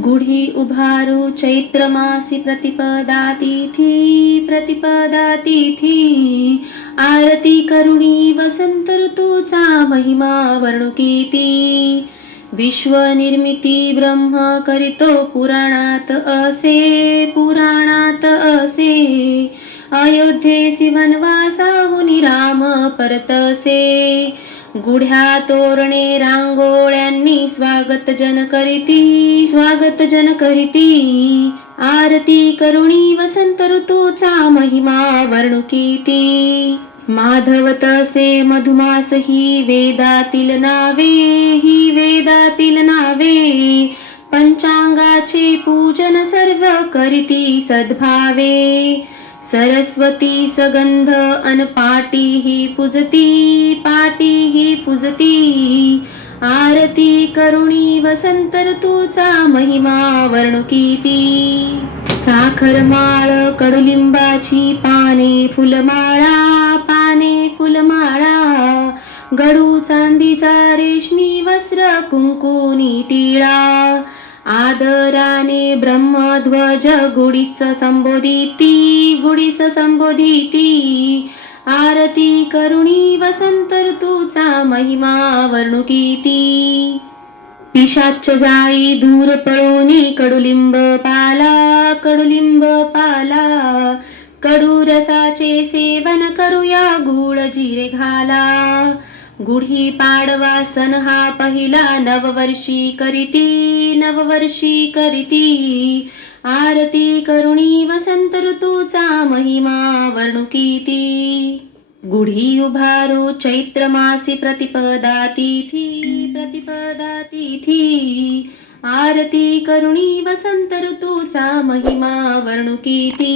गुढी उभारू चैत्रमासि प्रतिपदातिथि प्रतिपदातिथि। आरती करुणी वसंत ऋतूचा महिमा वर्णुकीती। विश्वनिर्मिती ब्रह्म करितो पुराणात असे पुराणात असे। अयोध्ये वनवासाहुनी राम परतसे। गुढ्या तोरणे रांगोळ्यांनी स्वागत जन करीती स्वागत जन करीती. आरती करुणी वसंत ऋतूचा महिमा वर्णुकीती. माधव तसे मधुमास ही वेदातील नावे ही वेदातील नावे. पंचांगाचे पूजन सर्व करीती सद्भावे. सरस्वती सगंध अन पाटी ही पूजती पाटी पूजती. आरती करुणी वसंत ऋतूचा महिमा वर्णुकीती. साखर माळ कडुलिंबाची पाने फुलमाळा पाने फुलमाळा. गडू चांदीचा रेशमी वस्त्र कुंकुनी टिळा. आदराने ब्रह्मध्वज गुडीस संबोधिती गुडीस संबोधिती. आरती करुणी वसंत ऋतूचा महिमा वर्णुकीती. पिशाच जाई दूर पळोनी कडुलिंब पाला कडुलिंब पाला. कडू रसाचे सेवन करूया गुळ जिरे घाला. गुढी पाडवा सण हा पहिला नववर्षी करीती नववर्षी करीती. आरती करुणी वसंत ऋतूचा महिमा वर्णुकीती. गुढी उभारू चैत्र मासी प्रतिपदा तिथी प्रतिपदा तिथी आरती करुणी वसंत ऋतूचा महिमा वर्णुकीती.